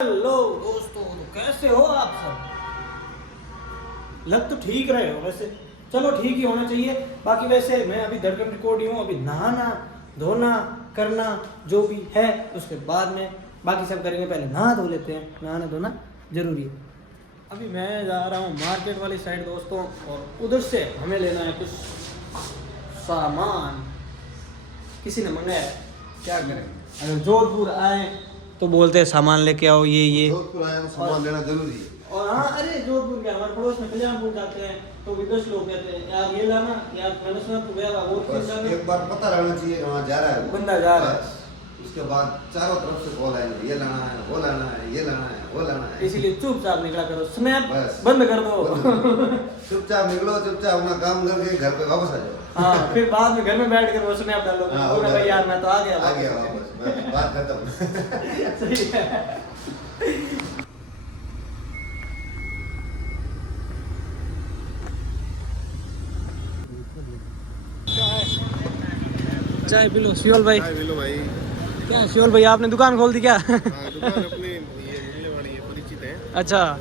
Hello दोस्तों, तो कैसे हो आप सब। लग तो ठीक रहे हो वैसे, चलो ठीक ही होना चाहिए। बाकी वैसे मैं अभी धड़कन रिकॉर्ड ही हूँ, अभी नहाना धोना करना जो भी है उसके बाद में बाकी सब करेंगे। पहले नहा धो लेते हैं, नहाना धोना जरूरी है। अभी मैं जा रहा हूँ मार्केट वाली साइड दोस्तों, और उधर से हमें लेना है कुछ सामान। किसी ने मंगाया है, क्या करें। अगर जोधपुर आए तो बोलते हैं सामान लेके आओ ये जोधपुर आए तो सामान लेना जरूरी है। और हाँ, अरे जोधपुर के हमारे पड़ोस में कल्याणपुर जाते हैं तो विदेश लोग कहते हैं यार ये लाना, यार मैंने सुना तू गया वो चीज लाना। एक बार पता रहना चाहिए कहाँ जा रहा है वो बंदा जा रहा है, उसके बाद चारों तरफ से कॉल आएंगे, ये लाना है, वो लाना है, ये लाना है, वो लाना है। इसीलिए चुपचाप निकला करो, स्नैप बस बंद कर दो। चुपचाप निकलो, चुपचाप अपना काम करके घर पे वापस आ जाओ। हाँ, फिर बाद में घर में बैठ कर वो स्नैप डालो, हाँ, बोले भाई यार मैं तो आ गया वापस, बात खत्म। सही है। चाय पी लो शिवल भाई। हेलो भाई। क्या शिवल भाई आपने दुकान खोल दी क्या? दुकान अपनी ये मिलने वाली है, परिचित है। अच्छा।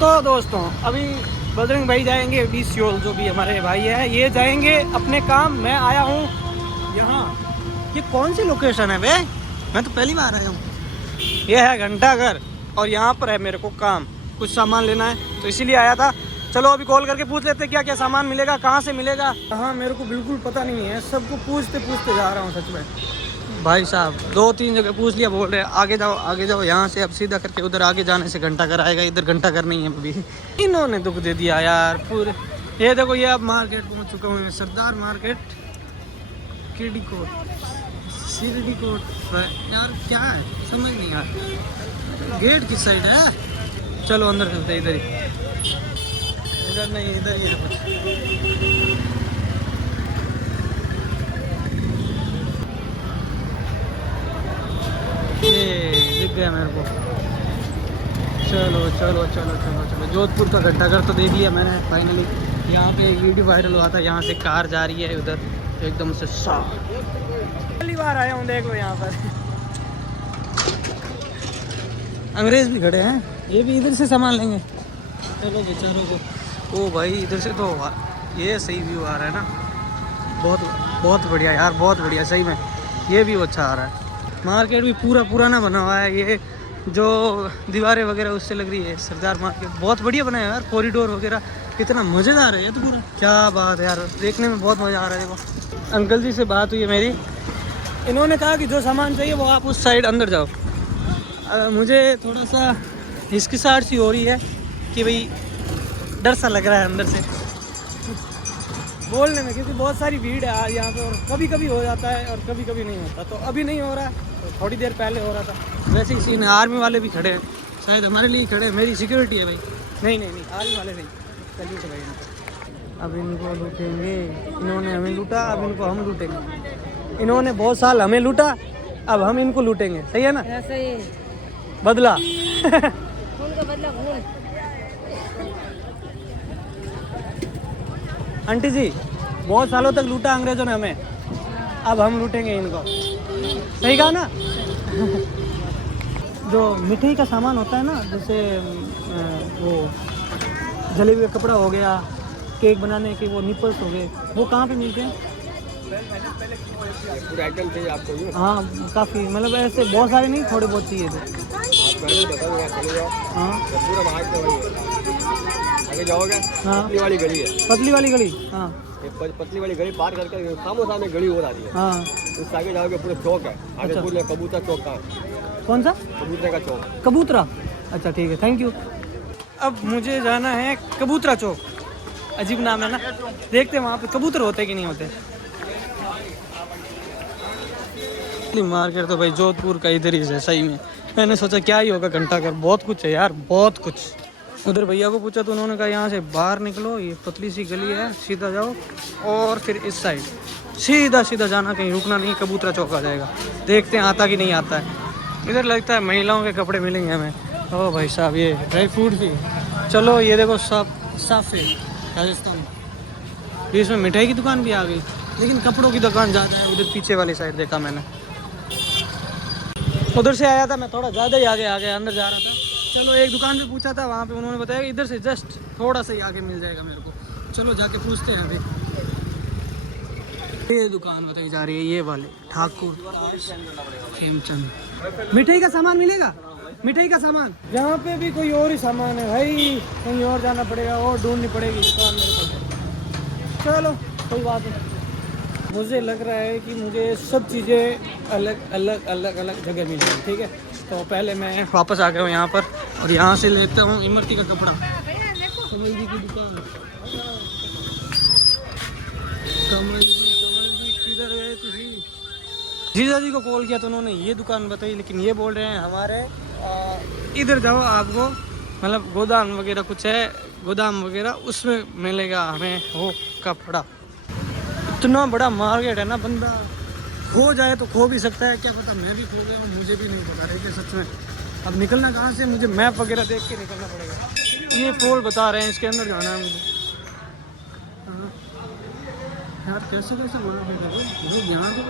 तो दोस्तों अभी बजरंग भाई जाएंगे, अभी सियोल जो भी हमारे भाई है ये जाएंगे अपने काम। मैं आया हूँ यहाँ, ये कौन सी लोकेशन है बे? मैं तो पहली बार आया हूँ। ये है घंटाघर और यहाँ पर है मेरे को काम, कुछ सामान लेना है तो इसीलिए आया था। चलो अभी कॉल करके पूछ लेते हैं क्या क्या सामान मिलेगा, कहाँ से मिलेगा। हाँ मेरे को बिल्कुल पता नहीं है, सबको पूछते पूछते जा रहा हूँ सच में। भाई साहब 2-3 जगह पूछ लिया, बोल रहे आगे जाओ यहाँ से, अब सीधा करके उधर आगे जाने से घंटाघर आएगा, इधर घंटाघर नहीं है अभी। इन्होंने दुख दे दिया यार पूरे। ये देखो ये अब मार्केट पहुँच चुका हूँ मैं, सरदार मार्केट, केडी कोट, सीडी कोट। यार क्या है समझ नहीं यार, गेट किस साइड है? चलो अंदर चलते, इधर ही, इधर नहीं इधर ही है कुछ। ये दिख गया मेरे को। चलो चलो चलो चलो चलो, जोधपुर का घंटाघर तो देख लिया मैंने फाइनली। यहाँ पे एक वीडियो वायरल हुआ था, यहाँ से कार जा रही है उधर एकदम से साफ। पहली बार आया हूँ, देख लो यहाँ पर अंग्रेज भी खड़े हैं, ये भी इधर से सामान लेंगे। चलो बेचारों को, ओ भाई इधर से तो ये सही व्यू आ रहा है ना, बहुत बहुत बढ़िया यार, बहुत बढ़िया सही में, ये भी अच्छा आ रहा है। मार्केट भी पूरा पुराना बना हुआ है, ये जो दीवारें वगैरह उससे लग रही है सरदार मार्केट बहुत बढ़िया बना है यार। कॉरिडोर वगैरह कितना मज़ेदार है ये तो पूरा, क्या बात है यार, देखने में बहुत मज़ा आ रहा है। देखो अंकल जी से बात हुई है मेरी, इन्होंने कहा कि जो सामान चाहिए वो आप उस साइड अंदर जाओ। मुझे थोड़ा सा हिचकिचाहट सी हो रही है कि भाई डर सा लग रहा है अंदर से बोलने में, क्योंकि बहुत सारी भीड़ है यहाँ पे और कभी कभी हो जाता है और कभी कभी नहीं होता। तो अभी नहीं हो रहा है, तो थोड़ी देर पहले हो रहा था। वैसे ही सीन है, आर्मी वाले भी खड़े हैं, शायद हमारे लिए खड़े हैं, मेरी सिक्योरिटी है भाई। नहीं नहीं नहीं, आर्मी वाले नहीं, चलिए तो भाई अब इनको लूटेंगे। इन्होंने हमें लूटा, अब इनको हम लूटेंगे। इन्होंने बहुत साल हमें लूटा, अब हम इनको लूटेंगे। सही है ना? सही है। बदला खून का बदला खून। आंटी जी बहुत सालों तक लूटा अंग्रेजों ने हमें, अब हम लूटेंगे इनको। सही कहा ना? जो मिठाई का सामान होता है ना, जैसे वो जलेबी का कपड़ा हो गया, केक बनाने के वो निपल्स हो गए, वो कहाँ पे मिलते हैं? पूरा आइटम चाहिए आपको? हाँ काफ़ी, मतलब ऐसे बहुत सारे नहीं, थोड़े बहुत चाहिए थे। आप पहले बताओ, आप चले जाओ। हाँ पूरा मार्केट में वही है, आगे जाओगे हाँ, पतली वाली गली है, पतली वाली गली। हाँ पतली वाली गली पार करके सामने गली और आती है, हाँ, उससे आगे जाओगे पूरा चौक है। आगे अच्छा। पूरे कबूतर चौक का, कौन सा? कबूतरे का चौक। कबूतरा, अच्छा ठीक है, थैंक यू। अब मुझे जाना है कबूतरा चौक, अजीब नाम है ना, देखते हैं वहाँ पे कबूतर होते कि नहीं होते। मार्केट तो भाई जोधपुर का इधर ही है सही में। मैंने सोचा क्या ही होगा, घंटाघर बहुत कुछ है यार, बहुत कुछ। उधर भैया को पूछा तो उन्होंने कहा यहाँ से बाहर निकलो, ये पतली सी गली है, सीधा जाओ और फिर इस साइड सीधा सीधा जाना, कहीं रुकना नहीं, कबूतरा चौक आ जाएगा। देखते हैं आता कि नहीं आता है। इधर लगता है महिलाओं के कपड़े मिलेंगे हमें। ओ भाई साहब ये ड्राई फ्रूट भी, चलो ये देखो सब साफे राजस्थान, इसमें मिठाई की दुकान भी आ गई। लेकिन कपड़ों की दुकान ज़्यादा है। उधर पीछे वाली साइड देखा मैंने, उधर से आया था मैं, थोड़ा ज़्यादा ही आगे अंदर जा रहा था। चलो एक दुकान पे पूछा था, वहाँ पे उन्होंने बताया कि इधर से जस्ट थोड़ा सा ही आगे मिल जाएगा मेरे को। चलो जाके पूछते हैं अभी। ये दुकान बताई जा रही है, ये वाले ठाकुर खेमचंद। मिठाई का सामान मिलेगा, मिठाई का सामान। यहाँ पे भी कोई और ही सामान है भाई, कहीं और जाना पड़ेगा और ढूंढनी पड़ेगी दुकान मेरे को। चलो कोई बात नहीं। मुझे लग रहा है कि मुझे सब चीज़ें अलग अलग जगह मिल जाएगी, ठीक है। तो पहले मैं वापस आ गया हूँ यहाँ पर और यहाँ से लेता हूँ इमरती का कपड़ा। कमल जी की दुकान, कमल जी किधर गए तुझी? जीजा जी को कॉल किया तो उन्होंने ये दुकान बताई, लेकिन ये बोल रहे हैं हमारे इधर जाओ, आपको मतलब गोदाम वगैरह कुछ है, गोदाम वगैरह उसमें मिलेगा हमें वो कपड़ा। इतना बड़ा मार्केट है ना, बंदा खो जाए तो खो भी सकता है, क्या पता मैं भी खो गया हूँ, मुझे भी नहीं पता रहे कि सच में। अब निकलना कहाँ से, मुझे मैप वगैरह देख के निकलना पड़ेगा। ये पोल बता रहे हैं, इसके अंदर जाना है मुझे। हाँ यार कैसे कैसे मार लोग यहाँ तो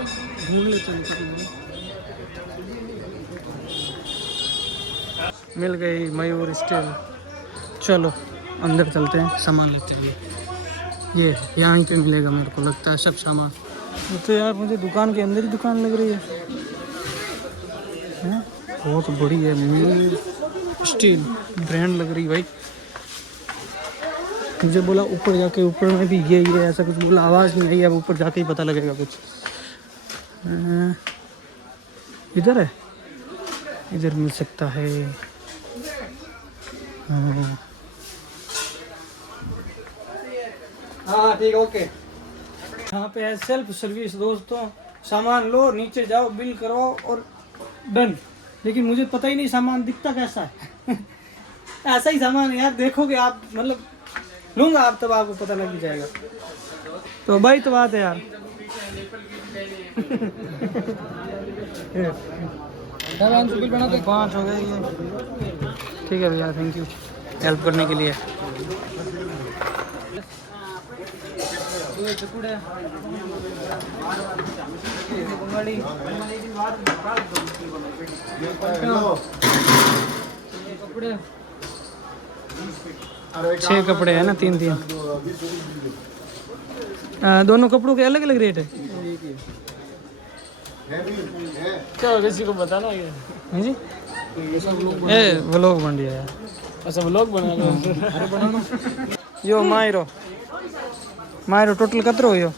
घूम लेते हैं। मिल गई मयूर स्टेल। चलो अंदर चलते हैं, सामान लेते हैं। ये यहाँ पे मिलेगा मेरे को लगता है सब सामान। तो यार मुझे दुकान के अंदर ही दुकान लग रही है, बहुत बड़ी है, मयूर स्टील ब्रांड लग रही भाई। मुझे बोला ऊपर जाके, ऊपर में भी ये ऐसा कुछ बोला, आवाज़ नहीं आई। अब ऊपर जाके ही पता लगेगा कुछ। इधर है, इधर मिल सकता है। हाँ ठीक, ओके। यहाँ पे है सेल्फ सर्विस दोस्तों, सामान लो, नीचे जाओ, बिल करवाओ और डन। लेकिन मुझे पता ही नहीं सामान दिखता कैसा है। ऐसा ही सामान है यार, देखोगे आप, मतलब लूँगा आप तब आपको पता लग जाएगा। तो भाई तो बात है यार। 5 हो गए ये, ठीक है भैया, थैंक यू हेल्प करने के लिए। छह कपड़े हैं ना, 3 दोनों कपड़ों के अलग अलग रेट है। क्या किसी को बताना है जी? व्लॉग बन रहा है। अच्छा व्लॉग बना यो मायरो टोटल कतरो हो यो?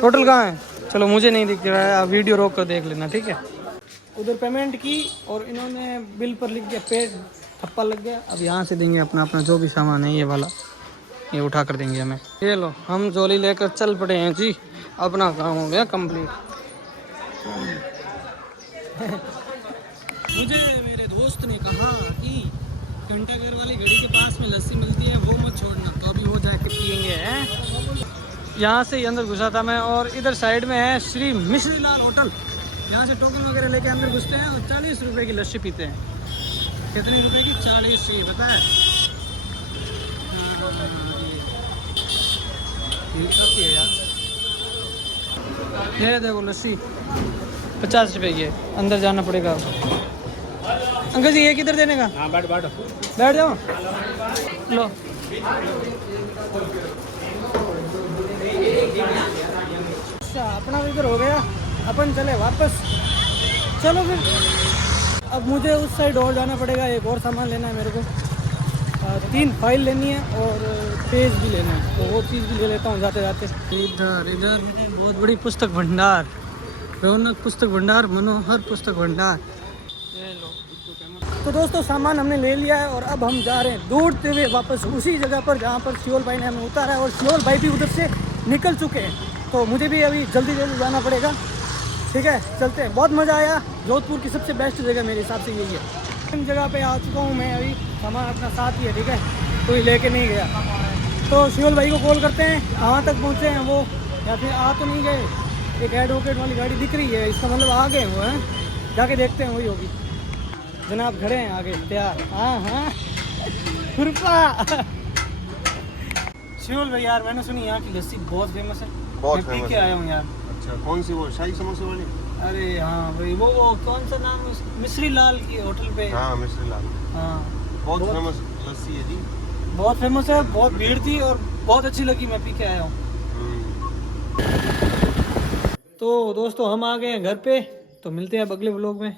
टोटल कहाँ है? चलो मुझे नहीं दिख रहा है, आप वीडियो रोक कर देख लेना, ठीक है। उधर पेमेंट की और इन्होंने बिल पर लिख दिया पेड, थप्पा लग गया। अब यहाँ से देंगे अपना अपना जो भी सामान है, ये वाला ये उठा कर देंगे हमें। ये लो, हम जोली लेकर चल पड़े हैं जी, अपना काम हो गया कंप्लीट। मुझे मेरे दोस्त ने कहा कि घंटाघर वाली घड़ी के पास में लस्सी मिलती है, वो मत छोड़ना। तो अभी वो जाके पियेंगे हैं। यहाँ से ही अंदर घुसा था मैं, और इधर साइड में है श्री मिश्री लाल होटल। यहाँ से टोकन वगैरह लेके अंदर घुसते हैं और 40 रुपये की लस्सी पीते हैं। कितने रुपए की? 40 ही पता है। है यार, ये देखो लस्सी 50 रुपये की है। अंदर जाना पड़ेगा। अंकल जी ये किधर देने का? हाँ बैठ जाओ, लो। अच्छा अपना इधर हो गया, अपन चले वापस। चलो फिर अब मुझे उस साइड और जाना पड़ेगा, एक और सामान लेना है मेरे को। 3 फाइल लेनी है और पेज भी लेना है, तो वो चीज़ भी ले लेता हूँ जाते जाते। इधर बहुत बड़ी पुस्तक भंडार, रौनक पुस्तक भंडार, मनोहर पुस्तक भंडार। तो दोस्तों सामान हमने ले लिया है और अब हम जा रहे हैं दौड़ते हुए वापस उसी जगह पर जहाँ पर शियोल भाई ने हमें उतारा है, और शियोल भाई भी उधर से निकल चुके हैं। तो मुझे भी अभी जल्दी जाना पड़ेगा, ठीक है। चलते हैं। बहुत मज़ा आया, जोधपुर की सबसे बेस्ट जगह मेरे हिसाब से यही है। इन जगह पे आ चुका हूँ मैं, अभी सामान अपना साथ ही है, ठीक है, कोई लेके नहीं गया। तो शियोल भाई को कॉल करते हैं कहाँ तक पहुँचे हैं वो, या फिर आ तो नहीं गए। एक एडवोकेट वाली गाड़ी दिख रही है, इसका मतलब आ गए वो हैं, जाके देखते हैं वही होगी। जनाब खड़े हैं आगे तैयार। हाँ खुरपा। सियोल भाई यार, मैंने सुनी यहाँ की लस्सी बहुत फेमस है। बहुत मैं पी famous के है। आया हूँ यार। अच्छा, कौन सी वो शाही समोसे वाली? अरे हाँ भाई, वो कौन सा नाम है मिश्री लाल की होटल पे। हाँ, मिश्री लाल। हाँ बहुत फेमस लस्सी है जी। बहुत फेमस है, बहुत भीड़ थी और बहुत अच्छी लगी, मैं पी के आया हूँ। तो दोस्तों हम आ गए हैं घर पे, तो मिलते हैं अब अगले व्लॉग में।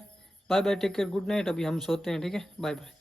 Bye bye, take care, good night. अभी हम सोते हैं, ठीक है, बाय बाय।